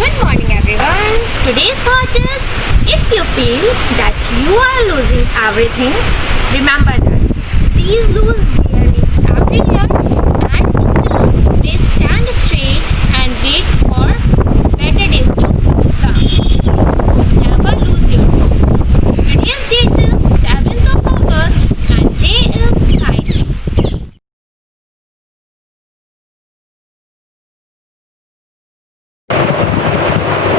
Good morning, everyone. Today's thought is if you feel that you are losing everything, remember that trees lose their leaves every year and still they stand straight and wait for better days to come. So never lose your hope. Today's date is 7th of August and day is Friday.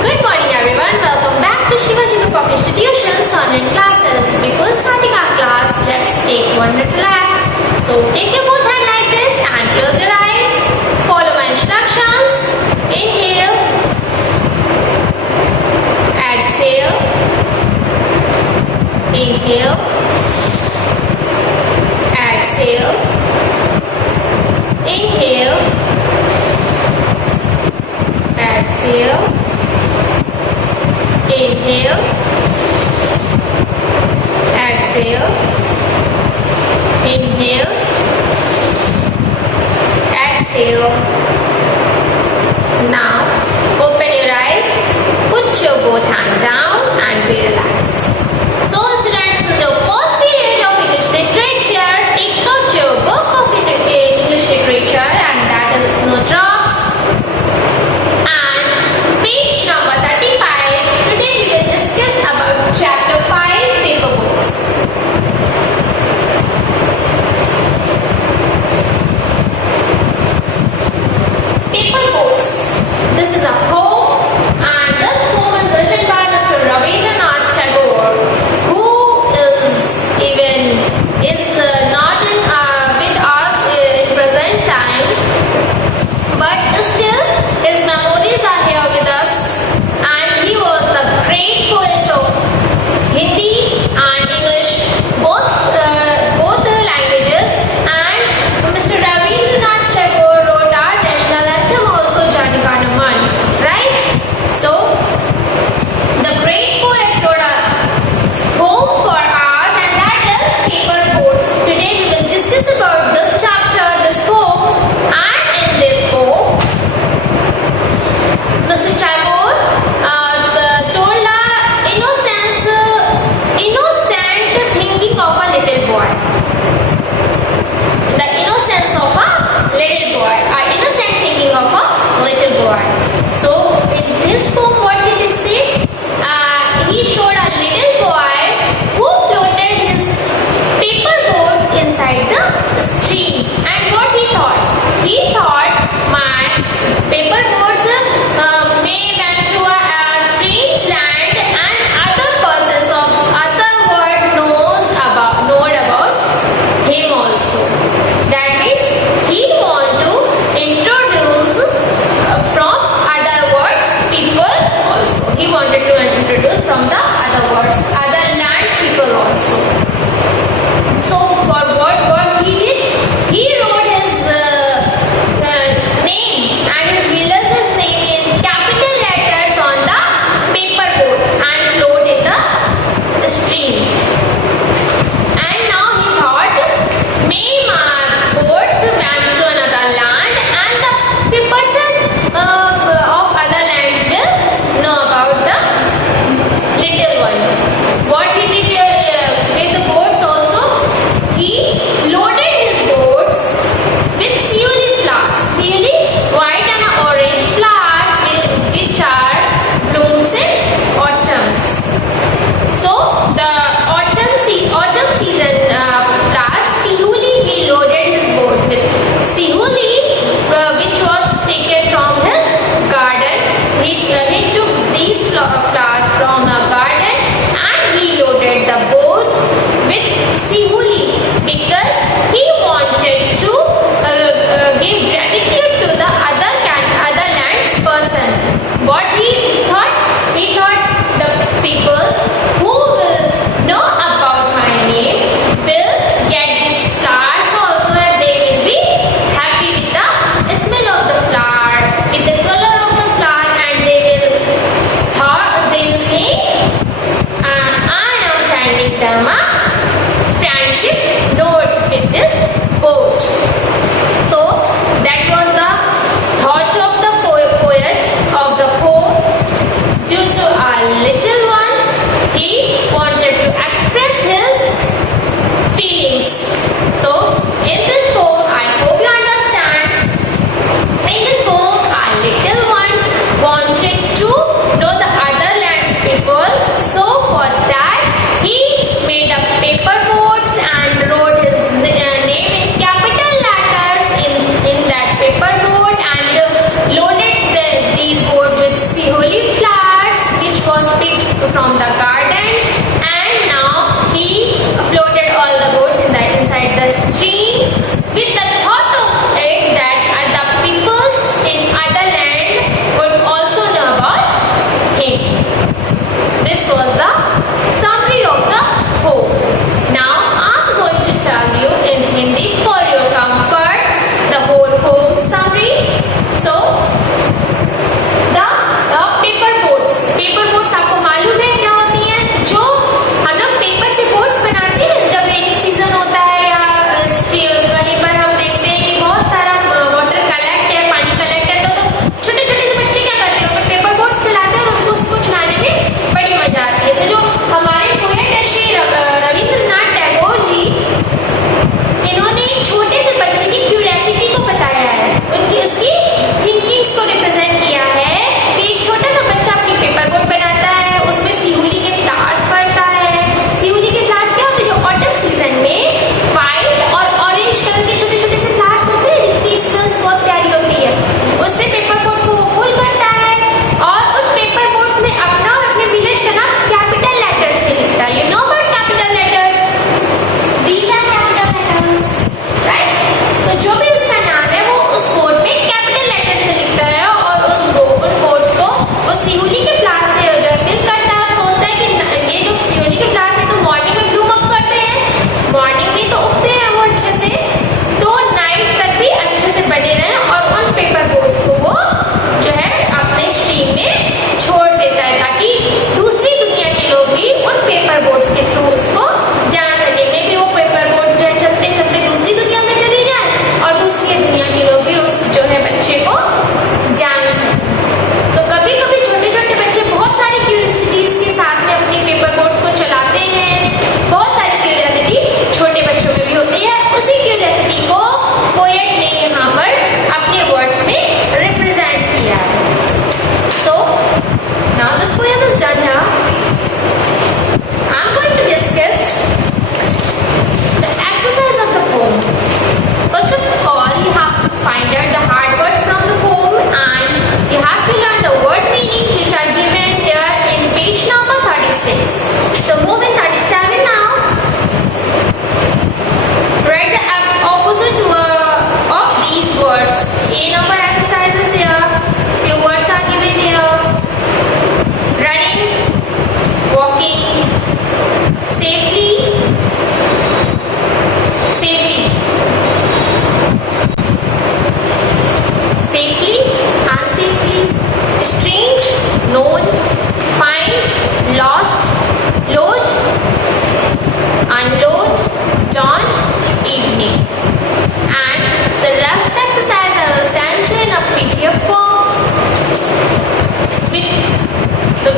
Good morning everyone, welcome back to Shivaji Group of Institutions online classes. Before starting our class, let's take 1 minute relax. So take your both hand like this and close your eyes. Follow my instructions. Inhale. Exhale. Inhale. Exhale. Inhale. Exhale. Inhale, exhale, inhale, exhale. Now open your eyes, put your both hands down and be relaxed. So students, this is your first period of English literature. Take out your book of English literature and that is Snowdrops and page number 35. Today we will discuss about chapter 5 paper boats. Paper boats. This is a poem and this poem is written by Mr. Rabindranath Tagore, who is not with us in present time, but still his memories are here with us, and he was the great poet of Hindi and English, both the languages. And Mr. Rabindranath Tagore wrote our national anthem also, Jani Gana Man, right? So the great poet wrote a poem for us, and that is Paper Boats. Today we will discuss about this chapter, this poem, and in this poem Mr. Tagore told innocent thinking of a little boy. The innocence of a little boy. Innocent thinking of a little boy. So in this poem, what did he say? He showed a little boy who floated his paper boat inside the stream. And what he thought? He thought my paper boats may went to a strange land and other persons of other world know about him also. That means he want to introduce from other words people also. He wanted to introduce from the other words, other lands people also. So for what he did, he wrote his name and his village's name in capital letters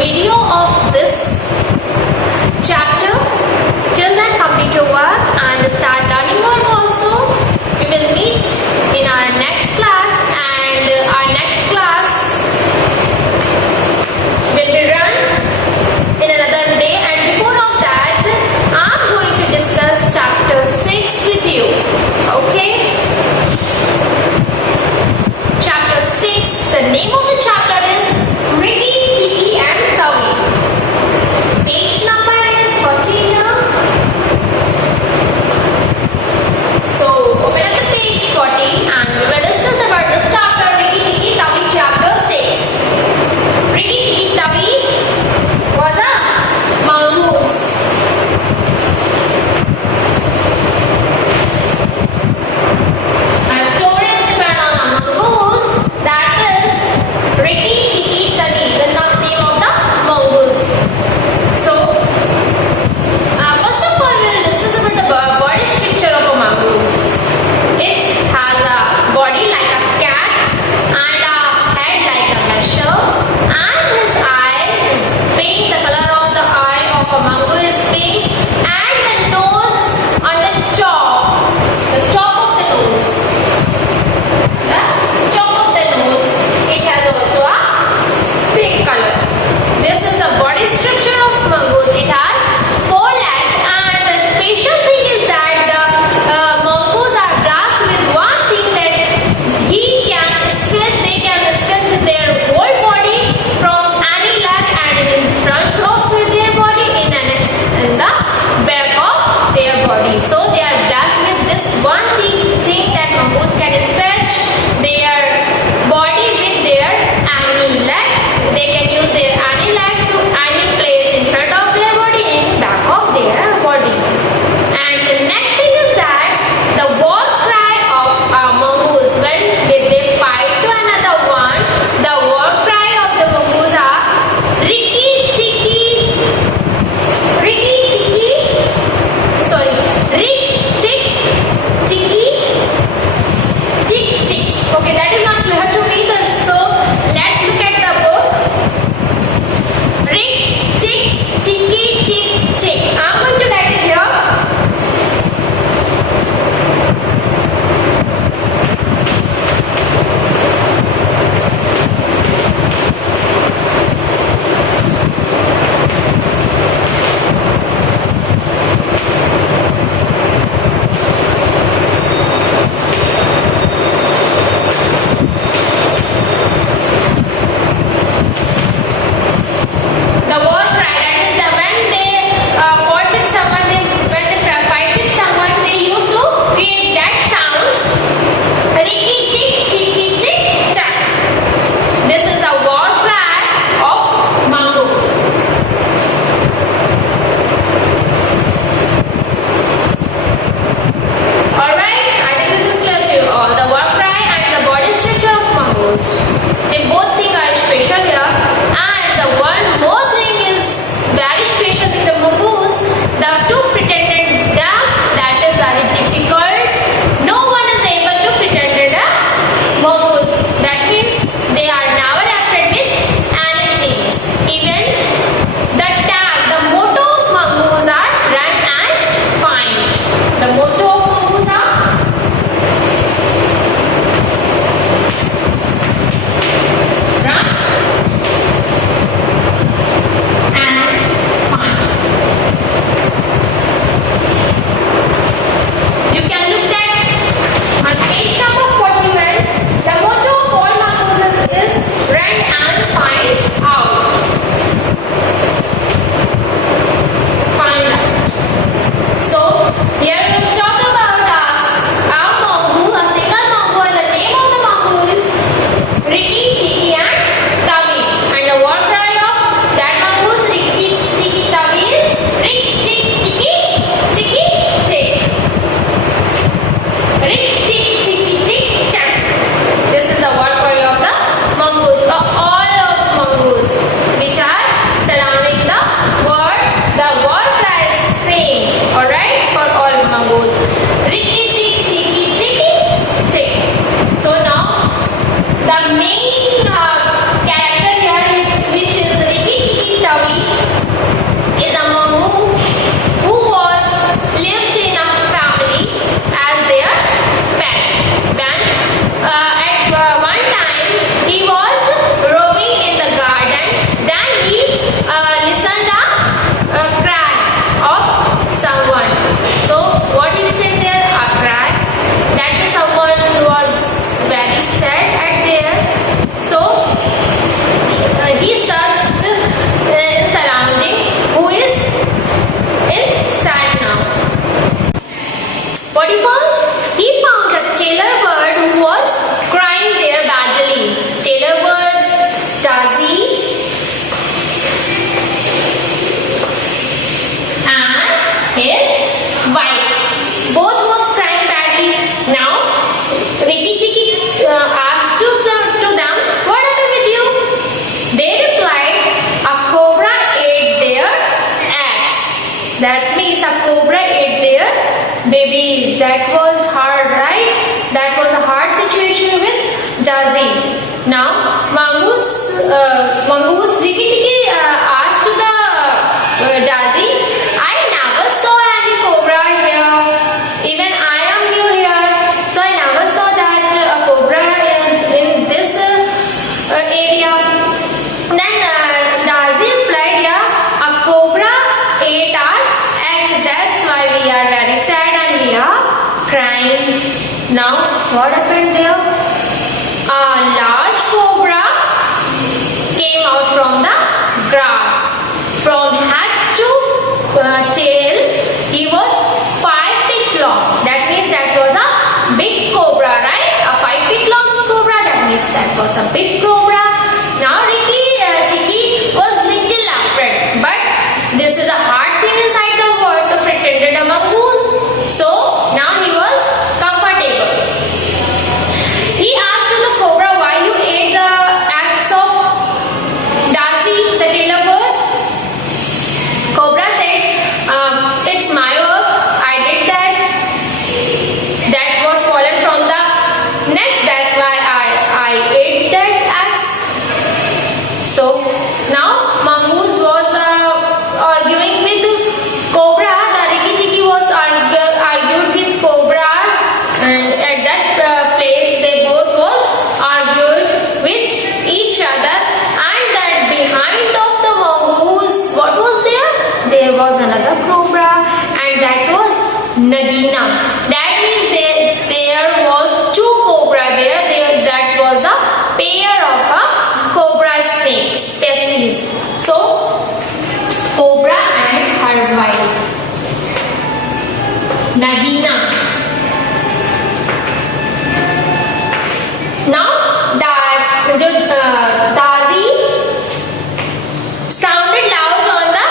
video of this chapter. Till then, complete your work and start learning more also. We will meet in our next class, and our next class will be run in another day. And before of that, I'm going to discuss chapter 6 with you. Okay? Chapter 6, the name of the chapter is Ricky, Tikki and Tavi. Page number is 14 now. So open up the page 40 and we will discuss about this chapter, Ricky, Tikki, Tavi, chapter 6. Ricky, Tikki, Tavi was a mongoose. A story is depend on a mongoose, that is Ricky, Tikki, Tavi, the name of the mongoose. So first of all, we will discuss about the body structure of a mongoose. It has a body like a cat and a head like a mussel, and his eye is pink. The color of the eye of a mongoose is pink, and the nose on the top of the nose, it has also a pink color. that was hard, right? That was a hard situation with Daisy. Now Mongoose Rikki Tikki asked to the Daisy, I never saw any cobra here. Even I am new here, so I never saw that a cobra in this area. Then Daisy replied, yeah, a cobra ate our eggs. That's why we are very sad and we are crying. Now what happened there? A large cobra came out from the grass. From head to tail, he was 5 feet long. That means that was a big cobra, right? A 5 feet long cobra. That means that was a big cobra. Now Rikki Tikki was little afraid, but this is a hard thing inside the world to pretend a mongoose. So now he was comfortable. He asked to the cobra, why you ate the eggs of Daisy, the tailor bird? Cobra said, it's my work. I did that. That was fallen from the nest. That's why I ate that eggs. So now mongoose was arguing with cobra. The Rikki Tikki was argued with cobra, and at that place they both was argued with each other. And that behind of the mongoose, what was there? There was another cobra, and that was Nagina. That means there was 2 cobra there. That was the pair of a cobra snake species. So cobra and her wife Nagina. Now Daisy sounded loud on the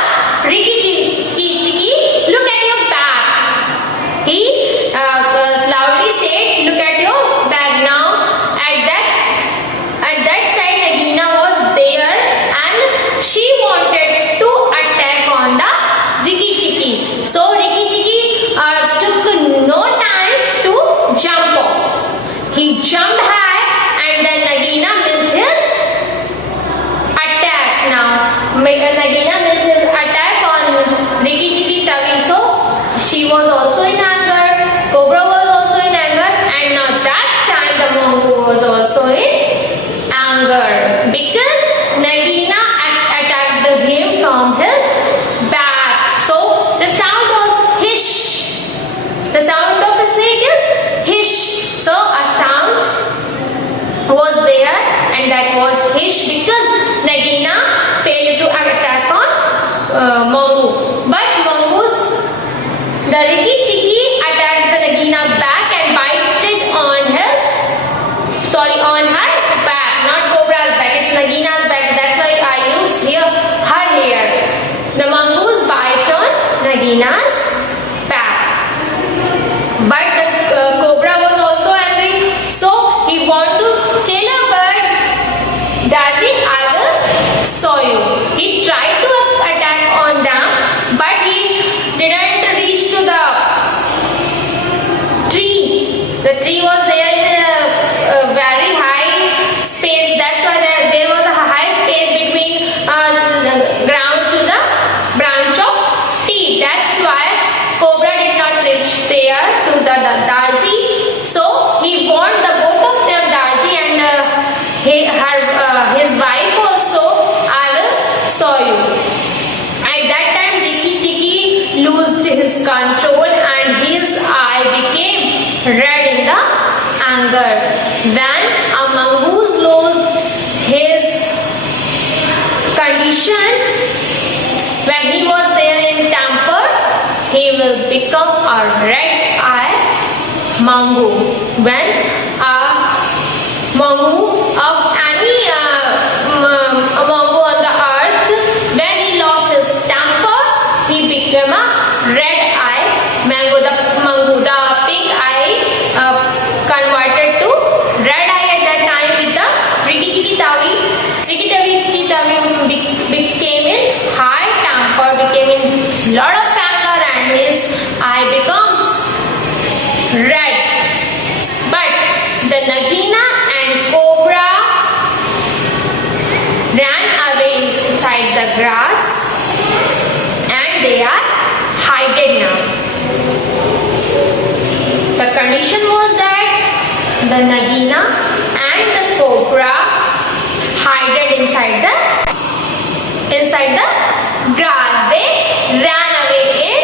Rikki Tikki. Look at your back. He loudly said, look at your back. Now at that side Nagina was there, and she wanted to attack on the Rikki Tikki. So Rikki Tikki took no time to jump off. He jumped high, and then Nagina missed his attack. Now Nagina missed his attack on Rikki Tikki Tavi. So she was also in anger. Cobra was also in anger, and now that time the mongoose was also in anger because Nagina attacked him from his back. So the sound was hish. The sound of a snake is hish. So a sound was there, and that was hish because Nagina failed to attack on mongoose. But mongoose, the Rikki Tikki attacked the Nagina back and bited on her back, not cobra's back. It's Nagina's back. That's why I used here her hair. The mongoose bite on Nagina's back. But the cobra was also angry, so he wanted to tell a bird, Daisy, I will saw you. He tried to attack on them, but he didn't reach to the tree. The tree was there in a very high space. That's why there was a high space between the ground to the branch of tree. That's why cobra did not reach there to the Daisy. So he warned the both of them, Daisy and his wife also, I will saw you. At that time Rikki Tikki lost his control and his eye became red in the anger. When a mongoose lost his condition, when he was there in temper, he will become a red eye mongoose. When a mongoose of any mongoose on the earth, when he lost his temper, he became a red eye mango. The pink eye converted to red eye at that time with the Rikki Tikki Tavi. Rikki Tikki Tavi became in high temper, became in lot of anger, and his eye becomes inside the grass and they are hidden now. The condition was that the Nagina and the cobra hidden inside the grass. They ran away in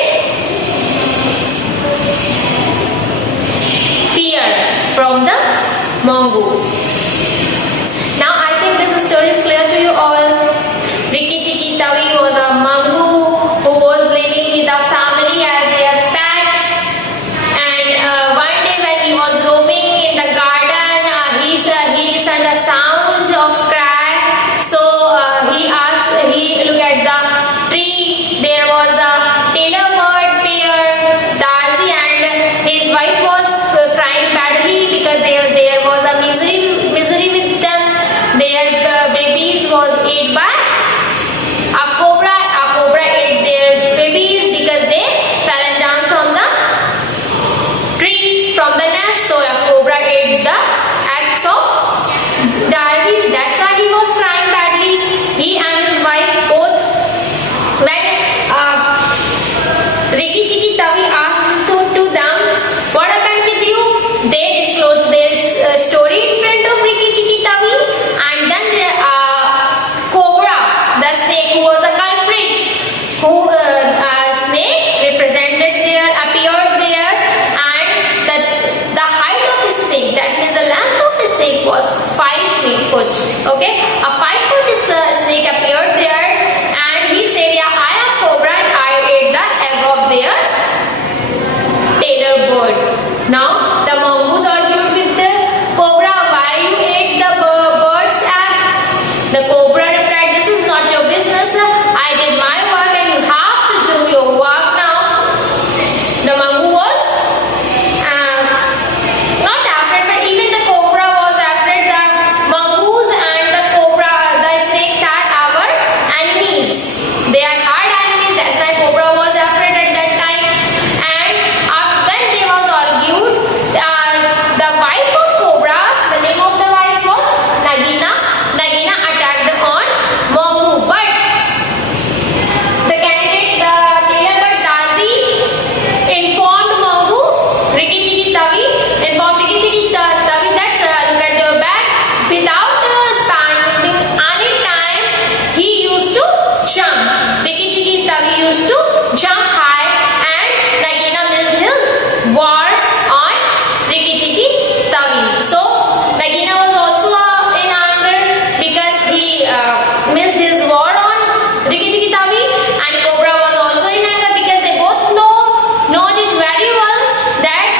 fear from the mongoose. Now I think this story is clear to you all. Rikki Tikki Tavi was a mongoose who was living with a family as their pet. And one day when he was roaming in the garden, he listened a sound of cry. So he looked at the tree. There was a tailor bird pair, Darzi, and his wife was crying badly because there was a misery with them. Their babies was ate by a cobra. A cobra ate their babies because they fell down from the tree, from the nest. So a cobra ate the eggs of Darzi. That's why he was crying badly. He and his wife both. When Rikki Tikki Tavi asked to them, what happened with you? They disclosed their story in front of Rikki Tikki Tavi, and then Cobra, the snake who was the culprit, who snake represented there, appeared there, and the height of the snake, that means the length of the snake was 5 foot. Okay, a 5 foot snake appeared there, and he said, yeah, I am Cobra and I ate the egg of their tailor bird. Now the mongoose argued with the cobra, why you ate the bird's egg? The cobra replied, this is not your business. I did my work and you have to do your work now. The mongoose was not afraid, but even the cobra was afraid. The mongoose and the cobra, the snakes are our enemies. They are hard enemies. That's why cobra was afraid at that time. And when they was argued, the wife of cobra, the name of the wife was Nagina. Nagina attacked on mongoose, but the candidate, the tailor bird Darzi, informed mongoose, Rikki Tikki Tavi, informed Rikki Tikki Tavi that look at your back. Without spending any time, he used to jump. Rikki Tikki Tavi used to jump high, and Nagina missed his war on Rikki Tikki Tavi. So Nagina was also in anger because he missed his war on Rikki Tikki Tavi, and Cobra was also in anger because they both knows it very well that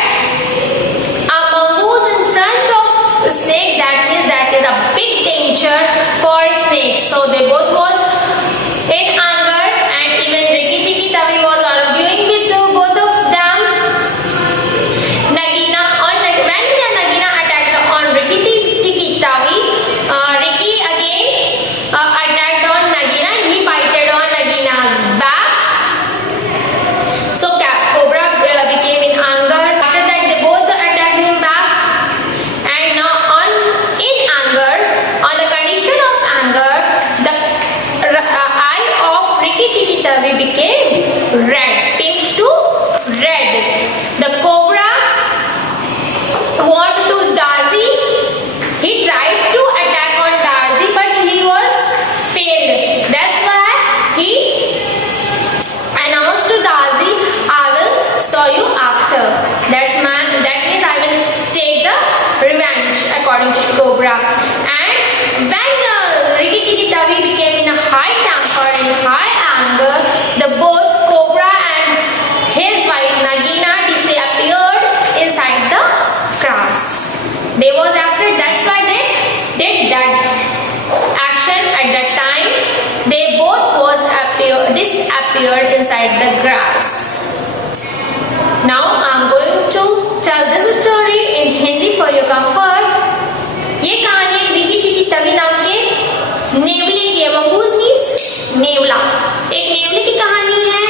a mongoose in front of a snake, that means that is a big danger for snakes. So they both was in anger, and even Rikki Tikki Tavi was arguing with both of them. Nagina, when Nagina attacked on Rikki Tikki Tavi, Rikki again attacked on Nagina and he bited on Nagina's back. So Cobra became in anger. After that, they both attacked him back, and now in anger, on the condition of anger, the eye of Rikki Tikki Tavi became red, pink to red. The cobra wanted to Darzi. He tried to attack on Darzi, but he was failed. That's why he announced to Darzi, I will saw you after. That means I will take the revenge, according to Cobra. And when Rikki Tikki Tavi became in a high temper and high anger, the both Cobra and his wife Nagina disappeared inside the grass. They was afraid. That's why they did that action at that time. They both was disappeared inside the grass. Now I'm going to tell this story in Hindi for your comfort. ये कहानी Ricky टिकी तवी नाम के नेवले की है। Mongoose means नेवला, एक नेवले की कहानी है।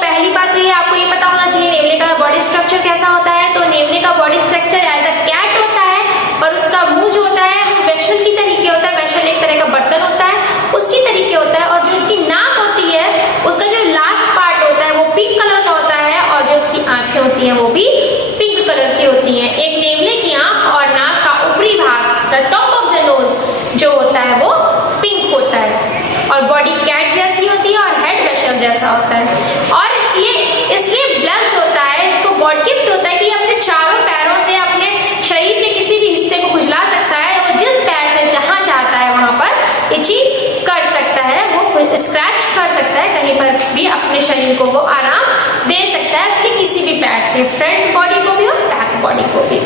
पहली बात तो ये आपको ये पता होना चाहिए नेवले का बॉडी स्ट्रक्चर कैसा होता है। तो नेवले का body structure as a cat होता है, और उसका मुंह जो होता है वो वेसल की तरीके होता है। वेसल एक तरह का बर्तन होता है, उसकी तरीके होता है। होता है। और ये इसलिए ब्लेस्ड होता है, इसको गॉड गिफ्ट होता है कि ये अपने चारों पैरों से अपने शरीर के किसी भी हिस्से को खुजला सकता है। वो जिस पैर से जहाँ चाहता है वहां पर इची कर सकता है, वो स्क्रैच कर सकता है, कहीं पर भी अपने शरीर को वो आराम दे सकता है अपने किसी भी पैर से, फ्रंट बॉडी को भी और बैक बॉडी को भी।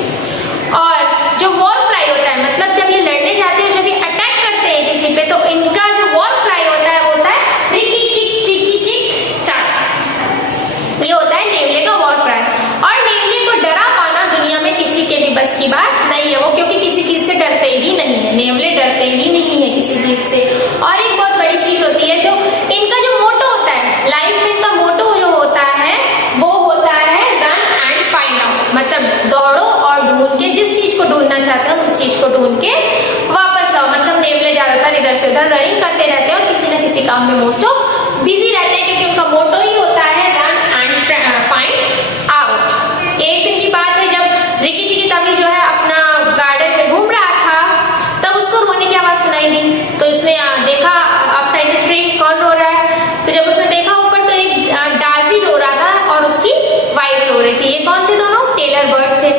और जो वॉर क्राई होता है, मतलब जब ये लड़ने जाते हैं, जब ये अटैक करते हैं किसी पे, तो इनका जो वॉर क्राई होता है वो होता है रिकी चिक चिकी चिक चाक। ये होता है नेवले का वॉर क्राई। और नेवले को डरा पाना दुनिया में किसी के भी बस की बात नहीं है, वो क्योंकि किसी चीज से डरते ही नहीं है, नेवले डरते ही नहीं है किसी चीज से। और एक बहुत बड़ी चीज होती है, जो इनका जो मोटो होता है लाइफ में, इनका मोटो जो होता है वो होता है रन एंड फाइंड आउट, मतलब दौड़ो और ढूंढ के, जिस चीज को ढूंढना चाहते हैं उस चीज को ढूंढ के वापस आओ। मतलब नेवले ज्यादातर इधर से उधर रनिंग करते रहते हैं और किसी न किसी काम में मोस्ट ऑफ बिजी रहते हैं, क्योंकि उनका मोटो ही होता है रन एंड फाइंड आउट। एक दिन की बात है, जब रिकी चिकी तवी जो है अपना गार्डन में घूम रहा था, तब उसको रोने की आवाज सुनाई दी। तो उसने देखा अपसाइड द ट्री कौन रो रहा है, तो जब उसने देखा ऊपर, तो एक डाजी रो रहा था और उसकी वाइफ रो रही थी। ये कौन थे दोनों? टेलर बर्ड थे।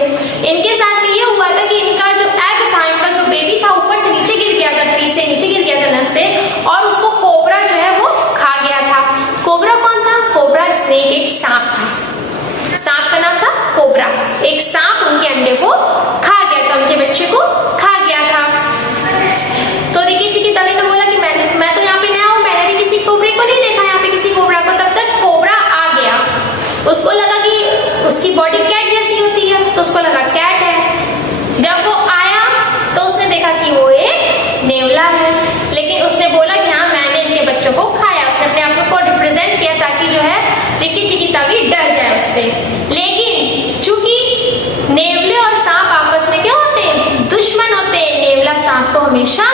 इनके साथ में ये हुआ था कि इनका जो एग था, इनका जो बेबी था, ऊपर से नीचे गिर गया था, ट्री से नीचे गिर गया था नस से, और उसको कोबरा जो है वो खा गया था। कोबरा कौन था? कोबरा स्नेक, एक सांप था। सांप का नाम था कोबरा। एक सांप उनके अंडे को खा गया था, उनके बच्चे को खा गया था। तो रिकी चिकी तवी ने बोला कि मैं तो यहाँ पे नया हूँ, मैंने भी किसी कोबरे को नहीं देखा यहाँ पे, किसी कोबरा को। तब तक कोबरा आ गया, उसको लगा कि उसकी बॉडी कैट जैसी होती है, तो उसको लगा कैट है। जब वो आया तो उसने देखा कि वो एक नेवला है, लेकिन उसने बोला कि हाँ मैंने इनके बच्चों को खाया। उसने अपने आप को रिप्रेजेंट किया ताकि जो है रिकी चिकी तवी डर जाए उससे। लेकिन चूंकि नेवले और सांप आपस में क्या होते हैं? दुश्मन होते हैं। नेवला सांप को हमेशा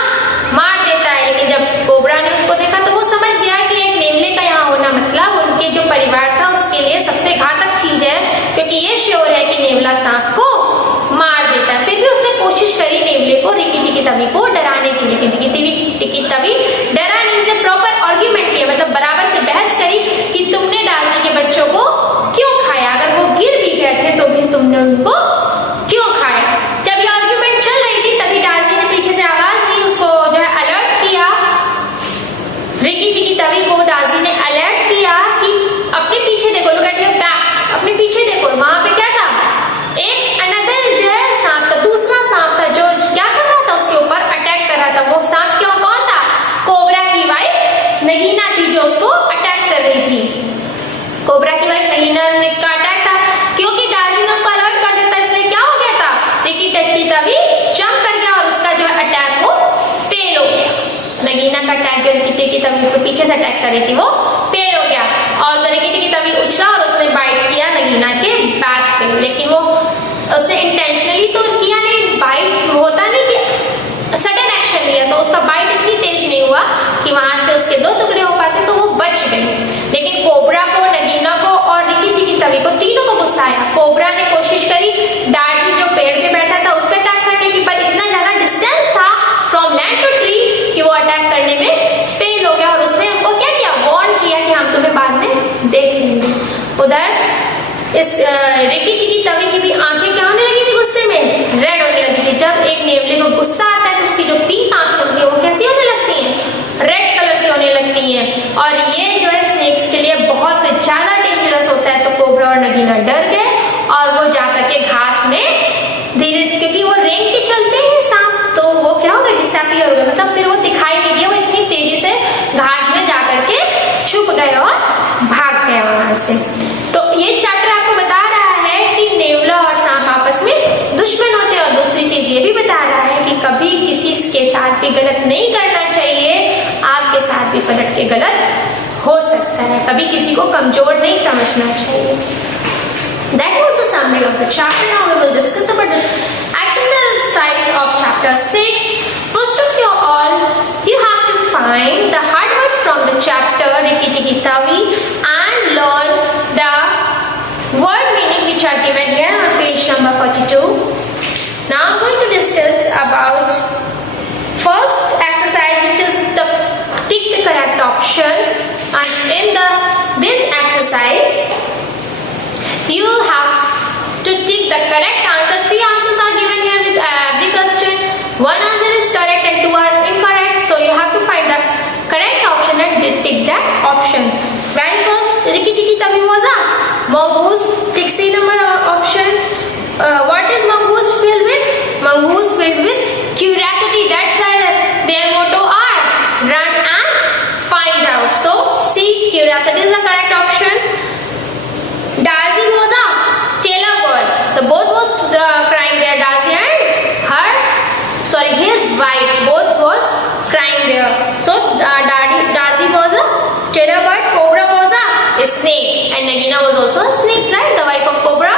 मार देता है, लेकिन जब कोबरा ने उसको देखा तो वो समझ गया कि एक नेवले का यहाँ होना मतलब उनके जो परिवार था उसके लिए सबसे घातक चीज है, क्योंकि ये श्योर है कि नेवला सांप को मार देता है। फिर भी उसने कोशिश करी नेवले को, रिकी चिकी तवी को डराने की, लेकिन रिकी चिकी तवी डरा नहीं। उसने प्रॉपर आर्ग्यूमेंट किया, मतलब बराबर से बहस करी कि तुमने डाजी के बच्चों को क्यों खाया, अगर वो गिर भी गए थे तो भी तुमने उनको क्यों खाया। जब ये आर्ग्यूमेंट चल रही थी, तभी डाजी ने पीछे से आवाज दी, उसको जो है अलर्ट किया। रिकी चिकी तवी को डाजी ने अलर्ट किया कि अपने पीछे देखो, लुक एट योर बैक, अपने पीछे देखो। वहां पे क्या था? एक अनदर जो है सांप था, दूसरा सांप था जो क्या कर रहा था, उसके ऊपर अटैक कर रहा था। वो सांप क्यों कौन था? कोबरा की वाइफ नगीना थी जो उसको अटैक कर रही थी। कोबरा की वाइफ नगीना का अटैक था, क्योंकि डाजी ने उसको अलर्ट कर दिया था, इसलिए क्या हो गया था? रिकी चिकी तवी जंप कर गया और उसका जो है अटैक वो फेल हो गया। नगीना का अटैक जो रिकी चिकी तवी को पीछे से अटैक कर रही थी वो फेल हो गया, और रिकी चिकी तवी उछला और उसने बाइट किया नगीना के बैक पे। लेकिन वो उसने इंटेंशनली तो किया नहीं, बाइट होता नहीं कि सडन एक्शन लिया, तो उसका बाइट इतनी तेज नहीं हुआ कि वहां से उसके 2 टुकड़े हो पाते, तो वो बच गई। लेकिन कोबरा को, नगीना को और रिकी चिकी तवी को, तीनों को गुस्सा आया। कोबरा ने कोशिश करी डार्टी जो पेड़ पे बैठा था उस पर अटैक करने की, पर इतना ज्यादा डिस्टेंस था फ्रॉम लैंड टू ट्री कि वो अटैक करने में फेल हो गया, और उसने उनको क्या किया? वार्न किया कि हम तुम्हें बाद में देख लेंगे। उधर इस रिकी चिकी तवी की भी आंखें क्या होने लगी थी? गुस्से में रेड होने लगी थी। जब एक नेवले को गुस्सा आता है तो उसकी जो पिंक आंखें होती है वो कैसी होने लगती हैं? रेड कलर की होने लगती हैं। और ये जो है स्नेक्स के लिए बहुत ज्यादा डेंजरस होता है। तो कोबरा और नगीना डर गए और वो जाकर के घास में धीरे, क्योंकि वो रेंग के चलते हैं सांप, तो वो क्या हो गया? डिसअपीयर हो गया, मतलब फिर वो दिखाई नहीं दिया। वो इतनी तेजी से घास में जाकर के छुप गए और भाग गए वहां से। तो ये चैप्टर आपको बता रहा है कि नेवला और सांप आपस में दुश्मन होते हैं, और दूसरी चीज ये भी बता रहा है कि कभी किसी के साथ भी गलत नहीं करना चाहिए, आपके साथ भी पलट के गलत हो सकता है। कभी किसी को कमजोर नहीं समझना चाहिए। That was the summary of the chapter. Now we will discuss about the exercise of chapter 6. First of all, you have to find the hard words from the chapter Ricky Tikki Tavi and learn the word meaning which are given here on page number 42. Now I'm going to discuss about first exercise, which is the tick the correct option, and in this You have to tick the correct answer. 3 answers are given here with every question. 1 answer is correct and 2 are incorrect. So you have to find the correct option and tick that option. Very first, Rikki Tikki Tavi Moza. Mongoose, tick C number option. What is mongoose filled with? Mongoose filled with curiosity. That's why their motto are run and find out. So C, curiosity is the correct option. Daisy Moza, tailor bird. The both was crying there. Daisy and his wife both was crying there. So Daisy was a tailor bird. Cobra was a snake, and Nagina was also a snake, right? The wife of Cobra.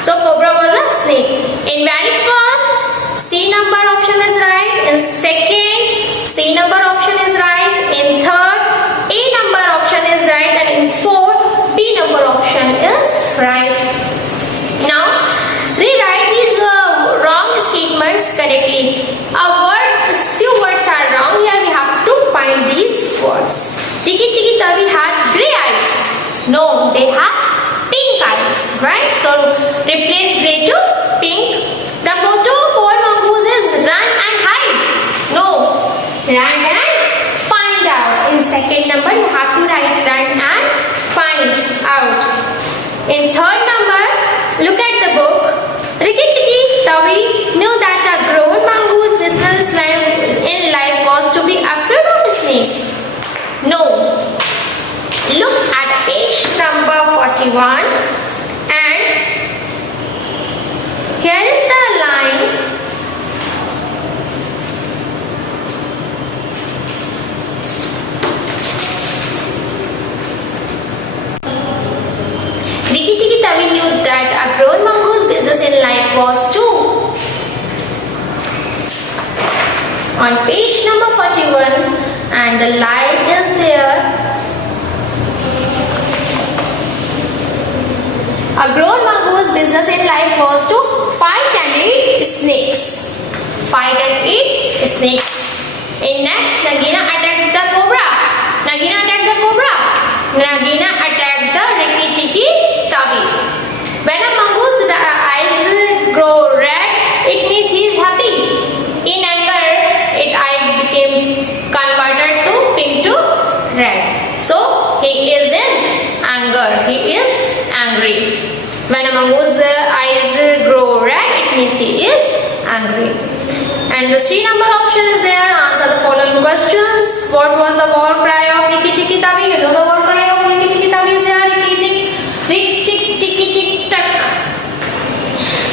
So Cobra was a snake. In very first, C number option is right. In second, C number option is right. In third, A number option is right. And in fourth, B number option is right. Now, rewrite these wrong statements correctly. Few words are wrong. Here we have to find these words. Tikki Tikki Tavi had grey eyes. No, they had pink eyes, right? So replace grey to pink. The motto for mongoose is run and hide. No, run and find out. In second number, you have to write run and find out. In third number, look at the book. Rikki Tikki Tavi knew that a grown mongoose business in life was to be afraid of snakes. No. Look at page number 41 and here is the line. Rikki Tikki Tavi knew that a grown mongoose business in life was to. On page number 41 and the line is there. A grown mongoose business in life was to fight and eat snakes. Fight and eat snakes. In next, Nagina attacked the cobra. Nagina attacked the cobra. Nagina attacked the Rikki Tikki Tavi. When a mongoose eyes grow red, it means he is happy. In anger, its eye became converted to pink to red. So he is in anger. He is angry. When a mongoose eyes grow red, it means he is angry. And the C number option is there. Answer the following questions. What was the war cry of Rikki Tikki Tavi? You know the war cry of Rikki Tikki Tavi is there. Rikki Tikki Tik Tuck.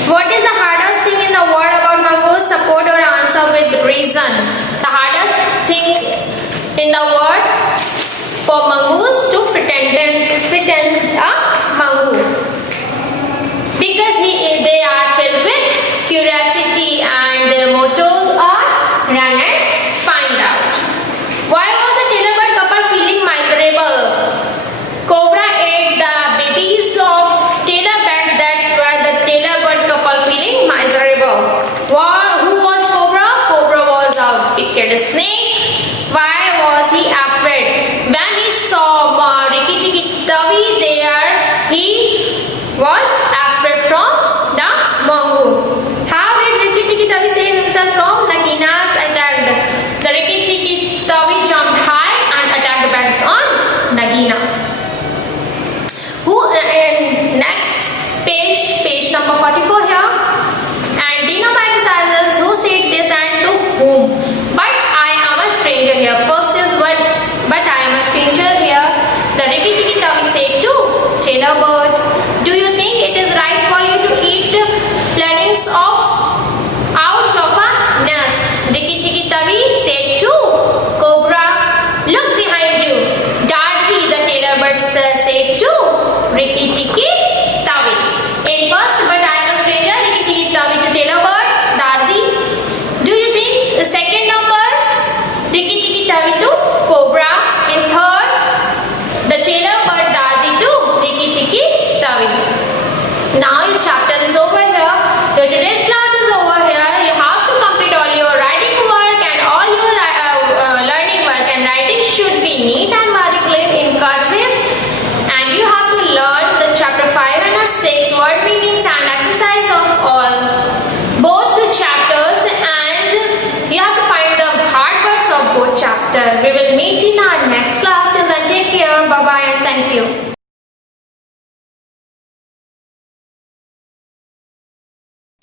What is the hardest thing in the world about mongoose? Support or answer with reason. The hardest thing in the world for mongoose to pretend a mongoose. Because they are filled with curiosity and their mottos are run and find out. Why was the tailor bird couple feeling miserable? Cobra ate the babies of tailor birds. That's why the tailor bird couple feeling miserable. Who was Cobra? Cobra was a wicked snake. Why was he afraid? When he saw Rikki Tikki Tavi there, he was afraid from the mongoose. How did Rikki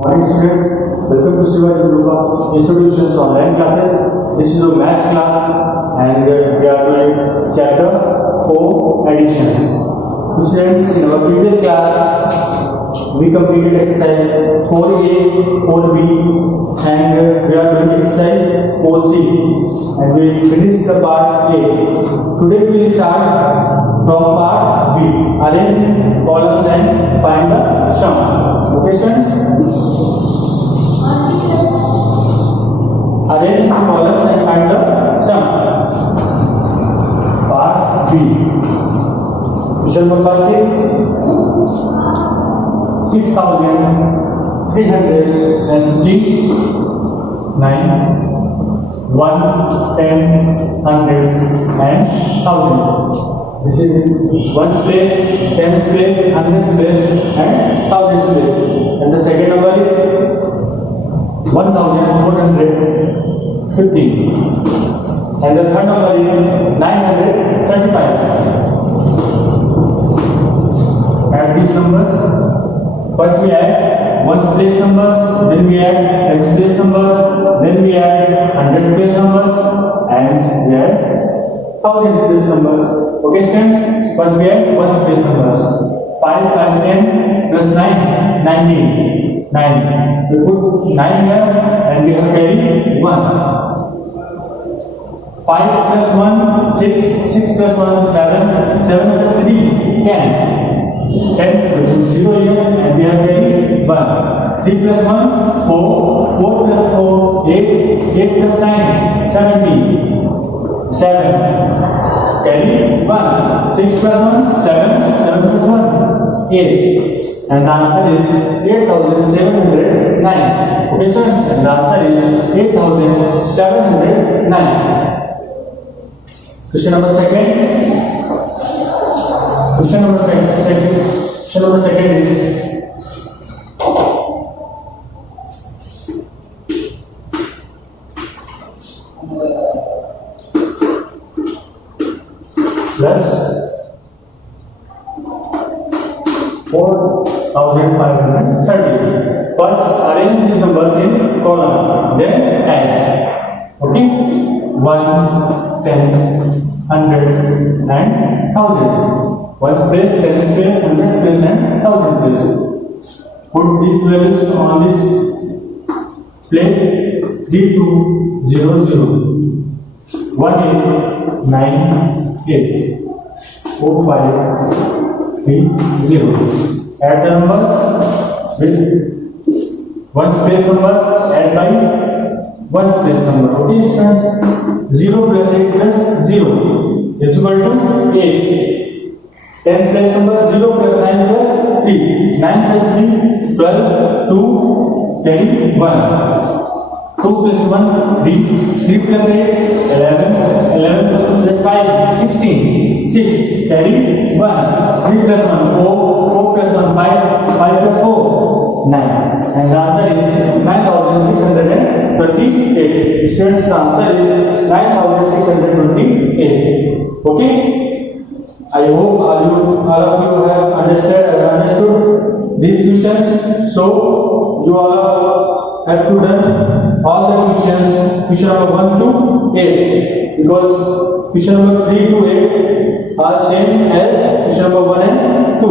Morning students, welcome to Shivaji Group of Institutions online classes. This is your maths class and we are doing chapter 4 addition. Students, in our previous class we completed exercise 4A, 4B and we are doing exercise 4C and we finished the part A. Today we will start from part B. Arrange columns and find the sum. Okay students? Arrange the columns and find the sum. Part B. Question number first is 6,359 ones, tens, hundreds and thousands. This is ones place, tens place, hundreds place and thousands place. And the second number is 1,450. And the third number is 935. Add these numbers. First we add ones place numbers, then we add tens place numbers, then we add hundreds place numbers, and we add thousands place numbers. Okay students, first we add ones place numbers. 5 times 10 plus 9, 19. 9. We put 9 here and we have carry 1. 5 plus 1, 6. 6 plus 1, 7. 7 plus 3, 10. 10, we put 0 here and we have carry 1. 3 plus 1, 4. 4 plus 4, 8. 8 plus 9, 17. 7. Carry 1. 6 plus 1, 7. 7 plus 1, 8. And the answer is 8,709. Okay, students, and the answer is 8,709. Question number second. Question number second is 4,530. First, arrange these numbers in column, then add. Okay, ones, tens, hundreds, and thousands. Ones place, tens place, hundreds place, and thousands place. Put these values on this place. 3200. 1898. 4530. Add the numbers with ones place number, add by ones place number. Okay students, 0 plus 8 plus 0 is equal to 8. Tens place number, 0 plus 9 plus 3. 9 plus 3, 12, 2, 10, 1. 2 plus 1, 3. 3 plus 8, 11. 11 plus 5, 16. 6, carry 1. 3 plus 1, 4. 4 plus 1, 5. 5 plus 4, 9. And the answer is 9,628. Students, the answer is 9,628. Okay? I hope all of you have understood these questions. So you all have to done all the questions, question number 1 to 8, because question number 3 to 8 are same as question number 1 and 2.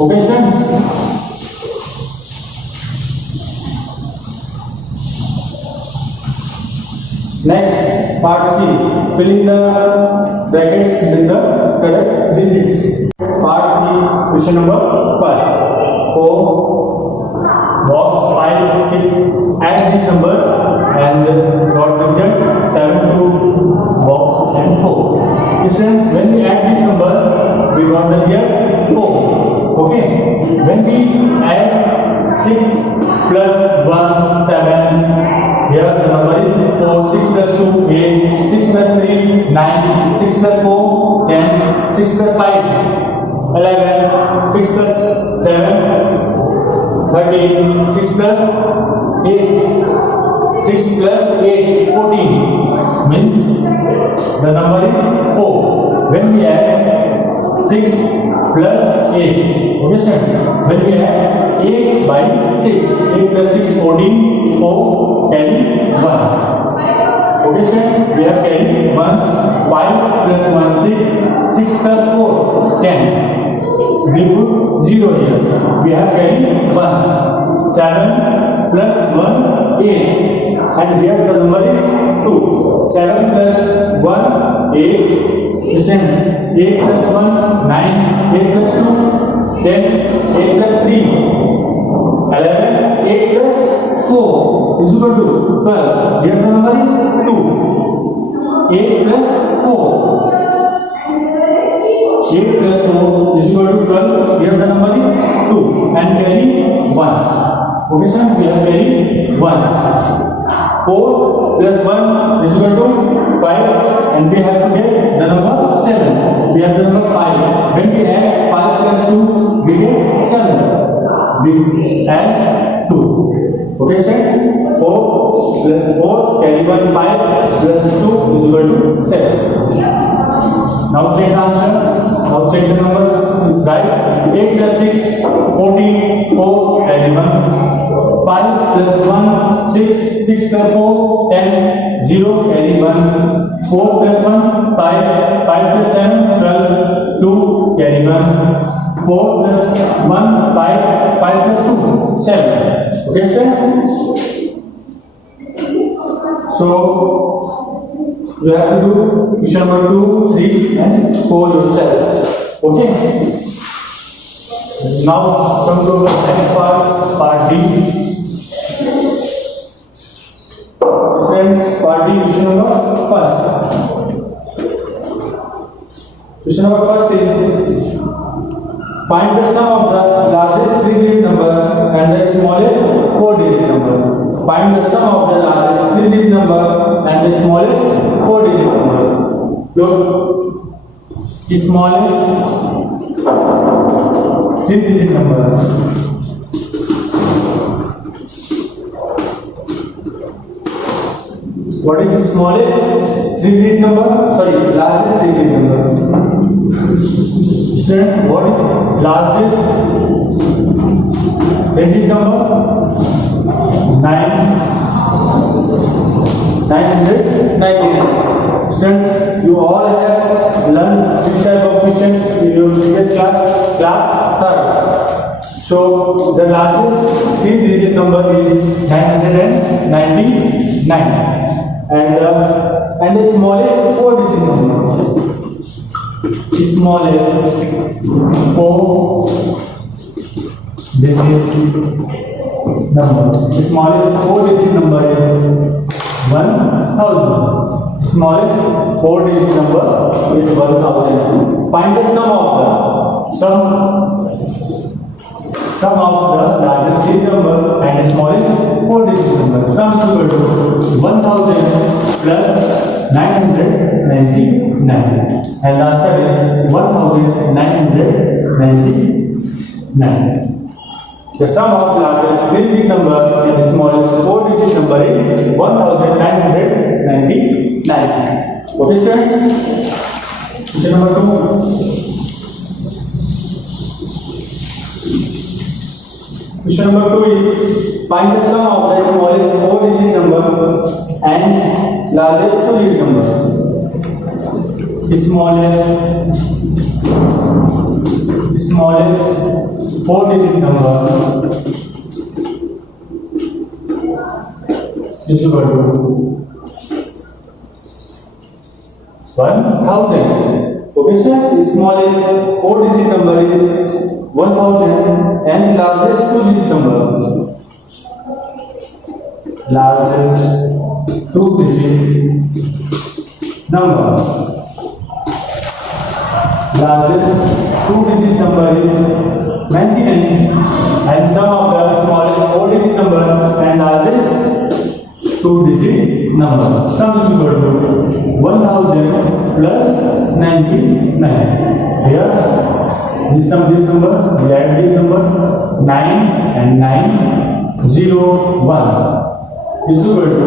Okay students? Next, part C. Fill in the brackets with the correct digits. Part C, question number 1. 4, box 5, 6. Add these numbers and got result 7, 2, box and 4. Students, when we add these numbers, we got the here 4. Okay. When we add 6 plus 1, 7. Here the number is 4, 6 plus 2, 8, 6 plus 3, 9, 6 plus 4, 10, 6 plus 5, 11, 6 plus 7, 13, 6 plus 8, 6 plus 8, 14, means the number is 4. When we add 6 plus 8, Okay, sir. When we have 8 by 6, 8 plus 6, 14, 4, carry 1. Okay, sir. We have carry 1, 5 plus 1, 6, 6 plus 4, 10. We put 0 here. We have carry 1, 7 plus 1, 8. And here the number is 2. 7 plus 1, 8. Distance 8 plus 1, 9. 8 plus 2, 10. 8 plus 3, 11. 8 plus 4 is equal to 12. Here the number is 2. 8 plus 4. 8 plus 4 is equal to 12. Here the number is 2. And carry 1. Okay, sir. We have carry 1. 4 plus 1 is equal to 5, and we have to get the number 7. We have the number 5. When we add 5 plus 2, we get 7. We add 2. Okay, friends? 4 carry 1, 5 plus 2 is equal to 7. Now check the answer. Now check the numbers. Is right. 8 plus 6, 14, 4 carry 1. 5 plus 1, 6, 6 plus 4, 10, 0 carry 1, 4 plus 1, 5, 5 plus 7, 12, 2 carry 1, 4 plus 1, 5, 5 plus 2, 7. Okay, friends? So, you have to do question number 2, 3 and 4 yourself. Okay? Now, come to the next part D. Friends, part D, question number first. Question number first is find the sum of the largest 3-digit number and the smallest 4-digit number. Find the sum of the largest 3-digit number and the smallest 4-digit number. The smallest 3-digit number. What is the smallest 3-digit number? Sorry, largest 3-digit number. Students, what is largest 3-digit number? 999. Students, you all have learned this type of questions in your previous class 3rd. So the largest 3-digit number is 999. And the smallest 4-digit number. The smallest 4-digit number. The smallest 4-digit number is 1000. The smallest 4-digit number is 1000. Find the sum of the largest 3 number and the smallest 4-digit number. Sum is equal to 1000 plus 999. And the answer is 1999. The sum of the largest 3-digit number and the smallest 4-digit number is 1999. Okay, students? Question number 2. Question number 2 is find the sum of the smallest 4-digit number and largest 2-digit number. The smallest 4-digit number is equal to 1000. Okay, sir, the smallest 4-digit number is 1000 and largest 2-digit number. Largest 2-digit number. Largest 2-digit number is 99 and sum of the smallest 4-digit number and largest 2-digit number. Sum is equal to 1000 plus 99. Here we sum these numbers, we add these numbers, 9 and 9, 0, 1 is equal to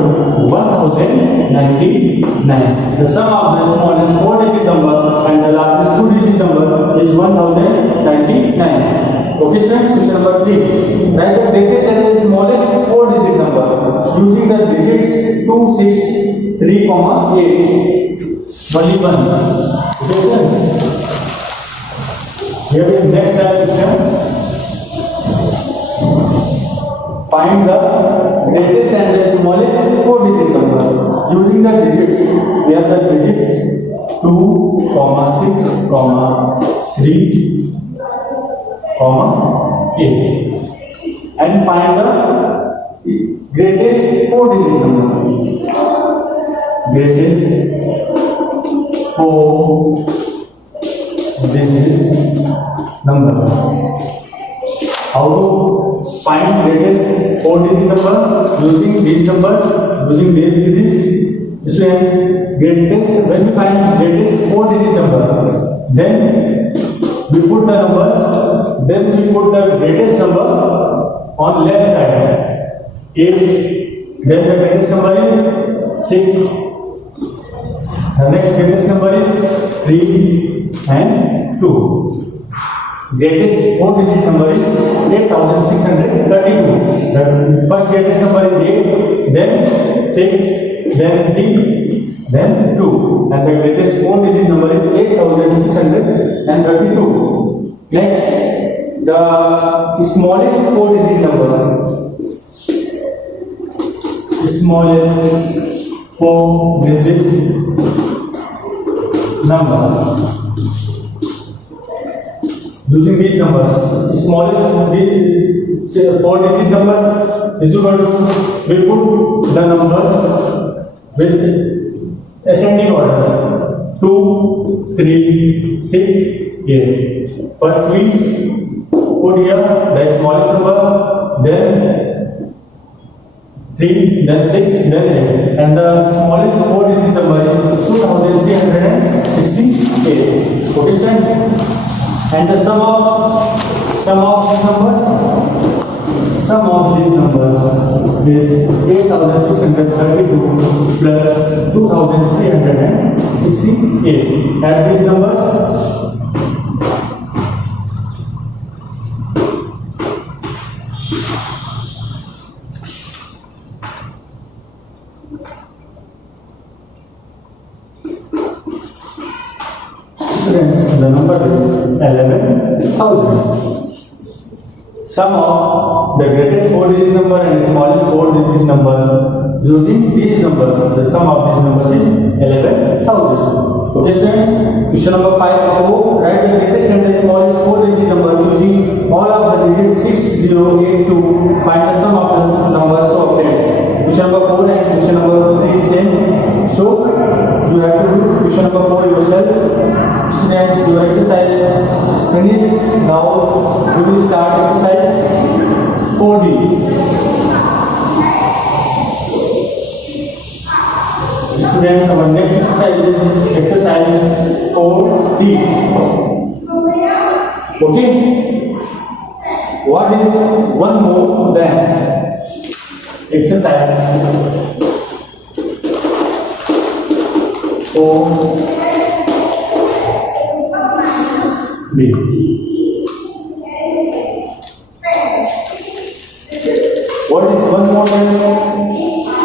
1099. The sum of the smallest 4-digit number and the largest 2-digit number is 1099. Okay, students, question number 3. Write the greatest and the smallest 4-digit number using the digits 2, 6, 3, 8. Only ones. Okay, students. Here is next question. Find the greatest and the smallest 4-digit number using the digits. We have the digits 2, 6, 3, 8, and find the greatest 4-digit number. Greatest 4-digit number. How to find greatest 4-digit number using these numbers, using these digits? Students, greatest, when we find greatest 4-digit number, then we put the numbers, then we put the greatest number on left side. 8, then the greatest number is 6, the next greatest number is 3 and 2. Greatest 4-digit number is 8632. The first greatest number is 8, then 6, then 3, then 2, and the greatest 4-digit number is 8632. Next, the smallest 4-digit number. Smallest 4-digit number. Using these numbers, smallest 4-digit numbers is equal to, we put the numbers with ascending orders 2, 3, 6, 8. First we put here the smallest number, then 3, then 6, then 8, and the smallest 4-digit number is 2368. Okay, friends? And the sum of these numbers is 8632 plus 2368. Add these numbers. Students, the number is 11,000. Sum of the greatest 4-digit number and the smallest 4-digit numbers using these numbers. The sum of these numbers is 11,000. Okay, students. Question number 5. Write the greatest and the smallest 4-digit number using all of the digits 6, 0, 8, 2. Find the sum of the numbers so obtained. Question number 4 and question number 3 is same. So you have to do question number 4 yourself. Students, your exercise is finished. Now we will start exercise 4D. Students, our next exercise is exercise 4D. Okay. What is one more than? Exercise 4D. What is one more than?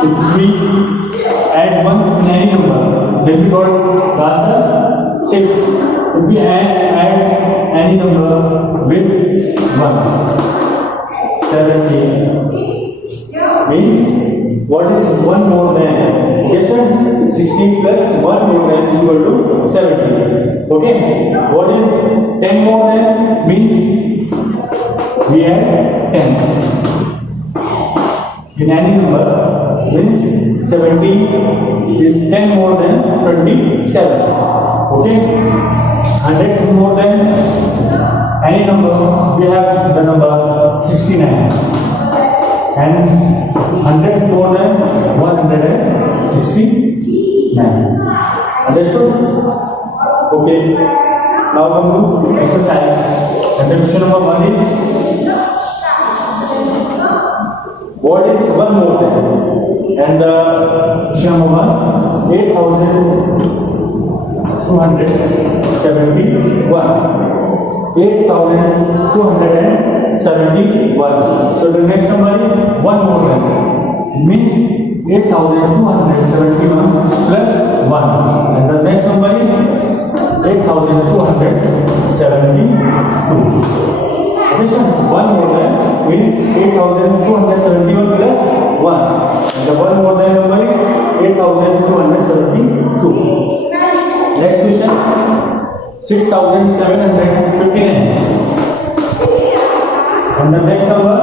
If we add 1 in any number, then we got the answer 6. If we add any number with 1, 17 means what is 1 more than? Yes, friends, 16 plus 1 more than is equal to 17. Okay, what is 10 more than? Means we add 10 in any number, means 17 is 10 more than 27. Okay, 100 more than any number, we have the number 69, and 100 more than 169. Understood? Okay, now come to exercise. And the question number 1 is, what is 1 more than? And the question number 1, 8,271. 8,271. 8,271. So the next number is one more than. Means 8,271 plus 1. And the next number is 8,272. Okay, so one more than means 8,271 plus 1. And the one more than number is 8,272. Next question, 6,759. And the next number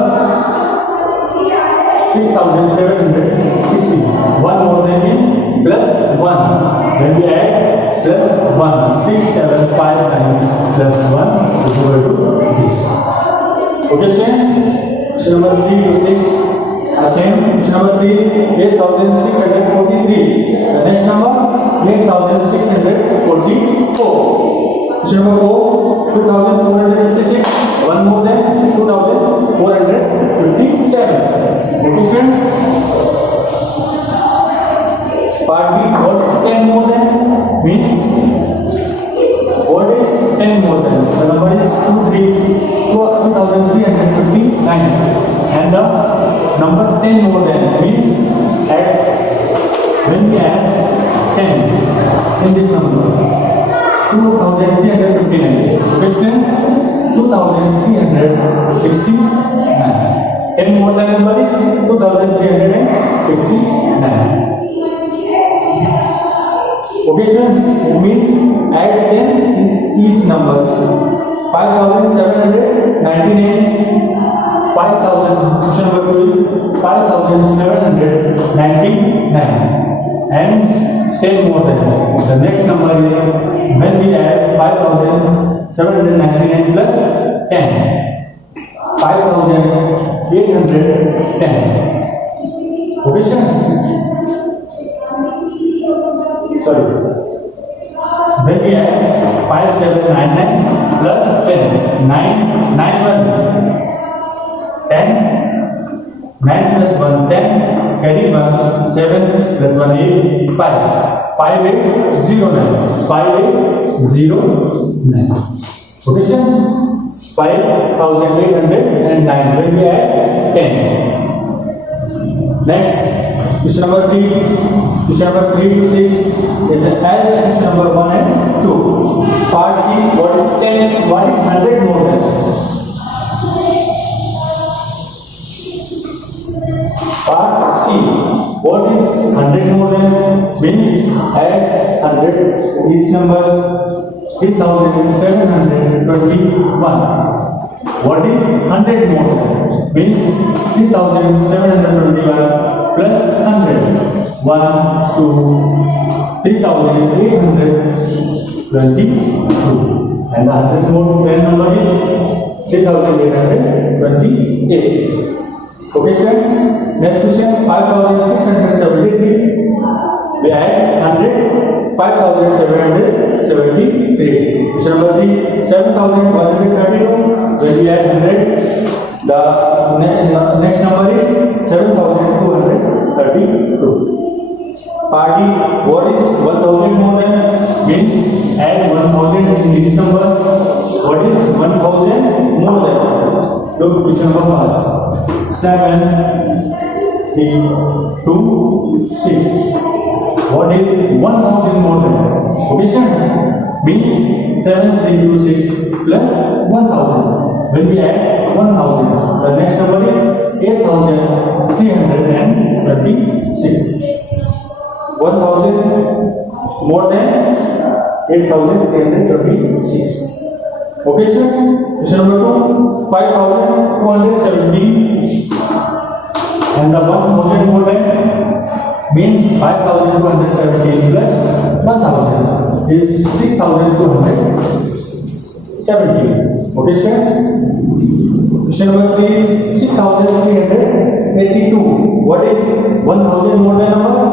6,760. One more than is plus 1. When we add plus 1, 6,759 plus 1 is equal to this. Okay, students? Question number 3 to 6 are same. Question number 3 is 8,643. The next number 8,644. Question number 4, 2,456. One more than 2,457. Okay, students? Part B, what is 10 more than? Means what is 10 more than? So the number is 2,359. And the number 10 more than means when we add 10 in this number, 2,359. Okay, students? 2,369. 10 more than number is 2,369. Okay, students, it means add 10 in each numbers. 5,799. 5,000. Question number 2 is 5,799. And 10 more than. The next number is when we add 5,799 plus 10. 5,810. Okay, students? Sorry. When we add 5,799 plus 10. 991. 10. 9 plus 1, 10. Carry 1. 7 plus 1, 8. 5. 5809. 5809. Okay, students? 5,809 when we add 10. Next, question number 3. Question number 3 to 6 is as question number 1 and 2. Part C, what is 10? What is 100 more than? Part C, what is 100 more than? Means add 100 these numbers. 3,721. What is 100 more than? Means 3,721 plus 100. 1, 2, 3,822. And the 100 more than number is 3,828. Okay, students? Next question, 5,673. We add 100, 5,773. Question number 3, 7,132. When we add 100, the next number is 7,232. Part D, what is 1,000 more than? Means add 1,000 in these numbers. What is 1,000 more than? Look, question number first. 7, 3, 2, 6. What is 1,000 more than? Okay, students? Means 7, 3, 2, 6 plus 1,000. When we add 1,000, the next number is 8,336. 1,000 more than 8,336. Okay, students? Question number 2, 5,217. And the 1,000 more than means 5,217 plus 1,000 is 6,270. Okay, students? Question number 3 is 6,382. What is 1,000 more than number?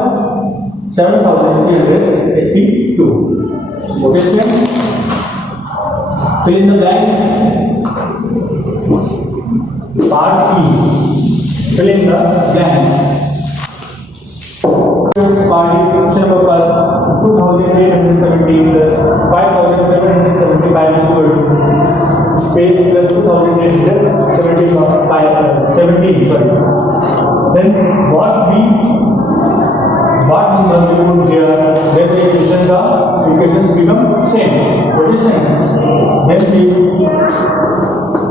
7,382. Okay, students? Fill in the blanks. Part E. Fill in the blanks. Part E, question number first, 2,870 plus 5,775 is equal to space plus 2817, sorry. Then what number we put here, then the equations become same. What is sense? Then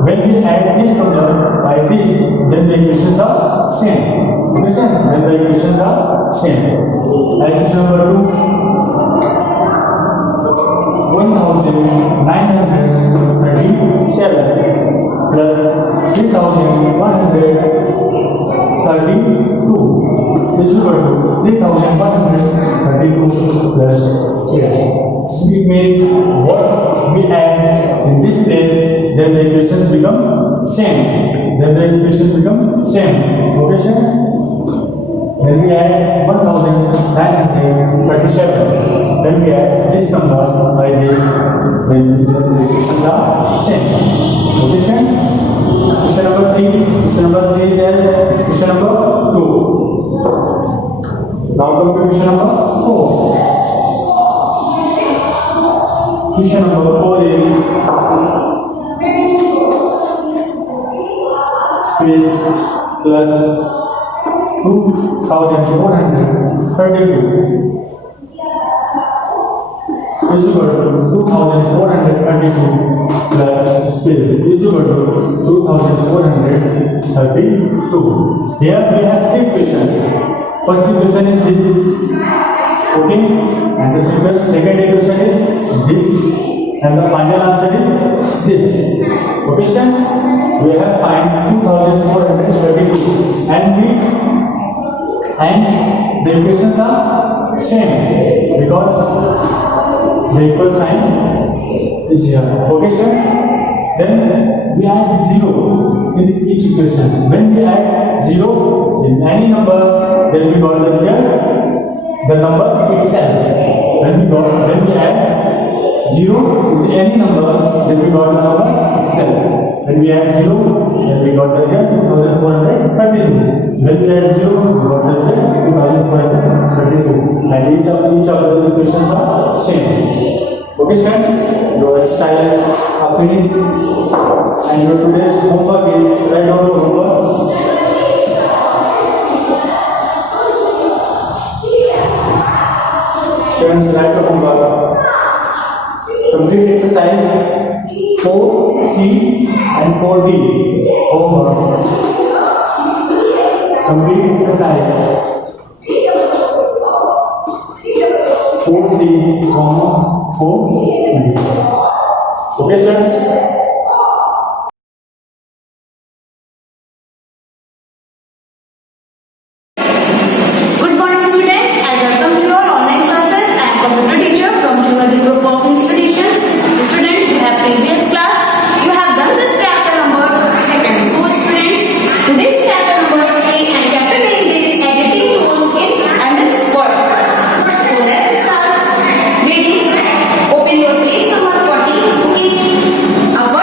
when we add this number by this, then the equations are same. Understand? Then the equations are same. Equation number 2, 1937 plus 3132 is equal to 3132 plus 8. It means what we add in this place, then the equations become same. Okay, friends? Then we add 1937. Then we add this number by this. Then the equations are same. Okay, friends? Question number 3. Question number 3 is as question number 2. Now come to question number 4. Question number 4 is space plus 2432 is equal to 2432 plus space is equal to 2432. Here we have three questions. First equation is this, okay, and the second equation is this, and the final answer is this. Okay, students, we have find 2432, and the equations are same because the equal sign is here. Okay, students, then we add 0 in each equation. When we add 0 in any number, then we got the number itself. When we add 0 in any number, then we got the number itself. When we add 0, then we got the result 2432. When we add 0, we got the result 2432. And each of the equations are same. Okay, friends, your exercises are finished, and your today's homework is write down your homework. Students, write your homework. Complete exercise 4C and 4D. Homework. Complete exercise 4C, 4D. Okay, students? Good morning, students. I welcome you all online classes. I am computer teacher from Jivadi Group of Institutions. Students, you have previous class. You have done this chapter number 2. So, students, today's chapter number 3 and chapter name is editing tools in MS Word. So, let's start reading. Open your page number 40. Okay. A word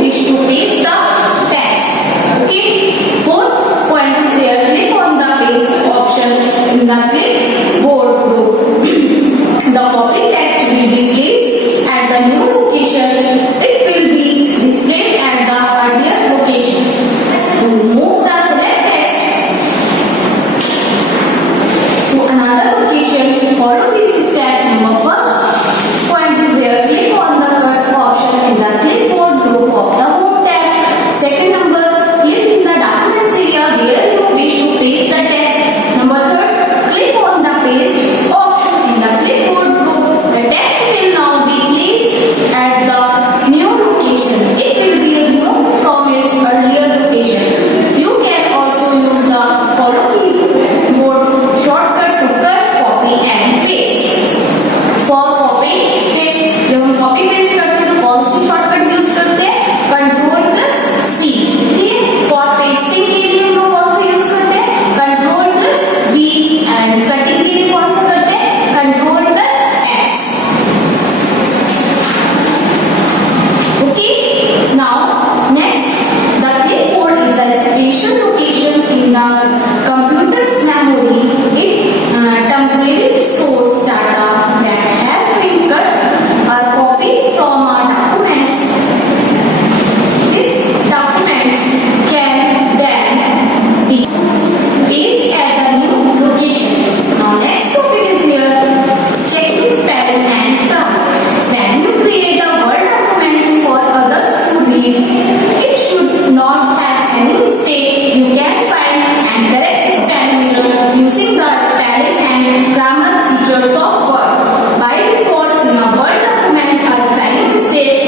wish to paste the text. Okay. Fourth point is there. Click on the paste option in the clipboard group. The copy text will be placed at the new location. It will be displayed at the earlier location. To move the select text to another location, follow this step. Number first point is there. Click on the cut option in the clipboard group of the home tab. Second number, click in the documents area where you wish to paste the text. Number third, click on the paste option in the clipboard group. The text will now be placed at the new location. It will be removed from its earlier location. You can also use the follow keyboard shortcut to cut, copy and paste. For copy paste, जब हम copy paste करते हैं तो कौन सी shortcut use करते हैं? Ctrl+C. ठीक है? For pasting के लिए हम लोग कौन सा यूज करते हैं? Ctrl+V. And cutting के लिए कौन सा करते हैं? Ctrl+X. Okay. Now next, the clipboard is a special location in the computer's memory. It temporarily stores data that has been cut or copied from our documents. These documents can then be pasted at the new location. Now next topic is here. Check the spelling and grammar. When you create a Word documents for others to read, it should not have any mistake. You can find and correct the spelling error using the spelling and grammar features of Word. By default, in a Word document, a spelling mistake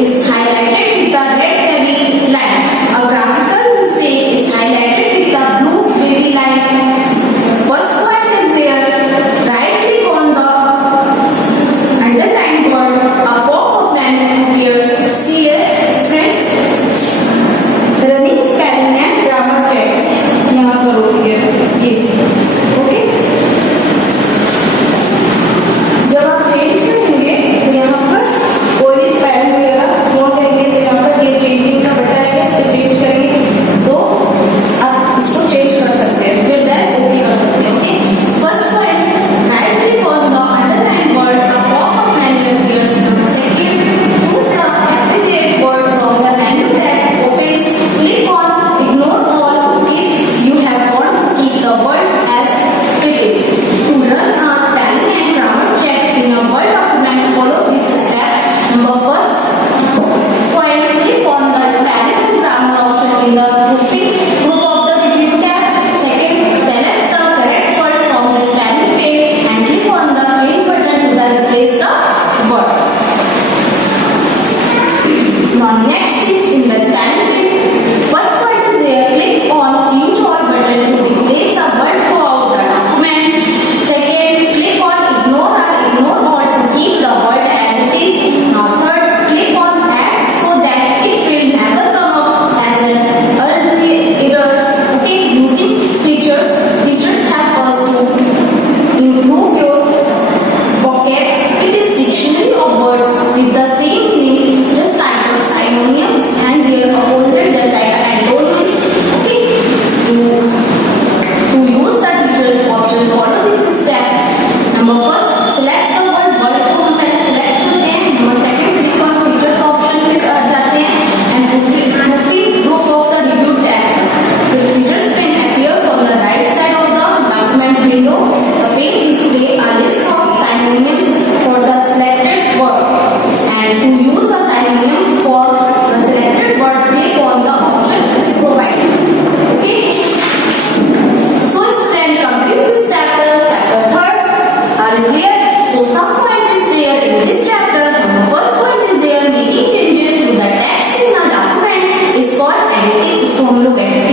is highlighted with the red heavy line. A graphical mistake is highlighted with the blue heavy line. First point is there. Right click on the underlined word. A pop-up menu appears. See it, friends? Running spelling and grammar check. यहाँ करो ये. Okay. जब आप change करेंगे तो यहाँ पर कोई स्पेलिंग वगैरह वो करेंगे तो यहाँ पर ये चेंजिंग का बटन है, इसको चेंज करेंगे तो आप इसको चेंज कर सकते हैं, फिर दैट ओके कर सकते हैं. Okay. First point, right click on the underline word. A pop-up menu appears. Second, choose the appropriate word from the menu that opens. Click on ignore all if you have want to keep the word as it is. To run a spelling and grammar check in a Word document, follow this step. Number first point, click on the spelling and grammar option in the grouping group of the review tab. Second, select the correct word from the spelling page and click on the change button to replace the word. Now next is in the spelling page. First point is here. Click on change all button to replace the word throughout the documents. Second, click on ignore or ignore all to keep the word as it is. Now third, click on add so that it will never come up as an error. Okay, using features help us to improve your vocab. It is dictionary of words with the same meaning, just like the synonyms and their opposite, just like antonyms. Okay, to use the features options, follow this step. Number first, select the word को हम पहले select करते हैं. Number second, click on features option पे जाते हैं and moving group of the review tab. The features pane appears on the right side of the document window. The pane display a list of synonyms for the selected word. And to use a synonym for the selected word, click on the option provided. Okay. So student, complete this chapter, chapter 3rd. Are you clear? So some point is there in this chapter. The first point is there, making changes to the text in the document is called editing. इसको हम लोग edit